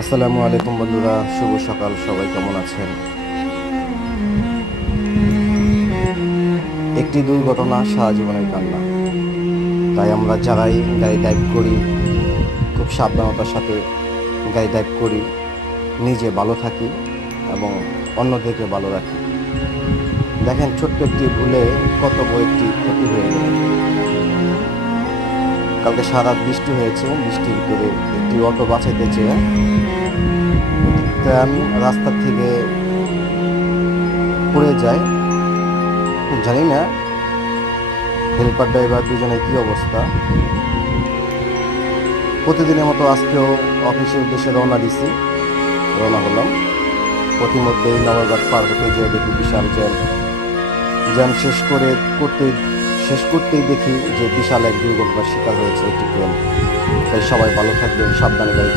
আসসালামু আলাইকুম বন্ধুরা, শুভ সকাল। সবাই কেমন আছেন? একটি দুর্ঘটনা সারা জীবনের কান্না। তাই আমরা যারাই গাড়ি ড্রাইভ করি, খুব সাবধানতার সাথে গাড়ি ড্রাইভ করি, নিজে ভালো থাকি এবং অন্যদেরকে ভালো রাখি। দেখেন, ছোট্ট একটি ভুলে কত বড় একটি ক্ষতি হয়ে গেল। কালকে সারা রাত বৃষ্টি হয়েছে। বৃষ্টির ভিতরে একটি অটো বাঁচাইতে চেয়ে ট্রেন রাস্তা থেকে পড়ে যায়। জানি না হেল্পার ড্রাইভার দুজনের কি অবস্থা। প্রতিদিনের মতো আজকেও অফিসের উদ্দেশ্যে রওনা হলাম। প্রতিমধ্যেই নগরঘাট পার হতে যেয়ে দেখি বিশাল জ্যাম। জ্যাম শেষ করতেই দেখি যে বিশাল এক দুর্ঘটনার শিকার হয়েছে একটি ট্রেন। তাই সবাই ভালো থাকবেন, সাবধানে গাড়ি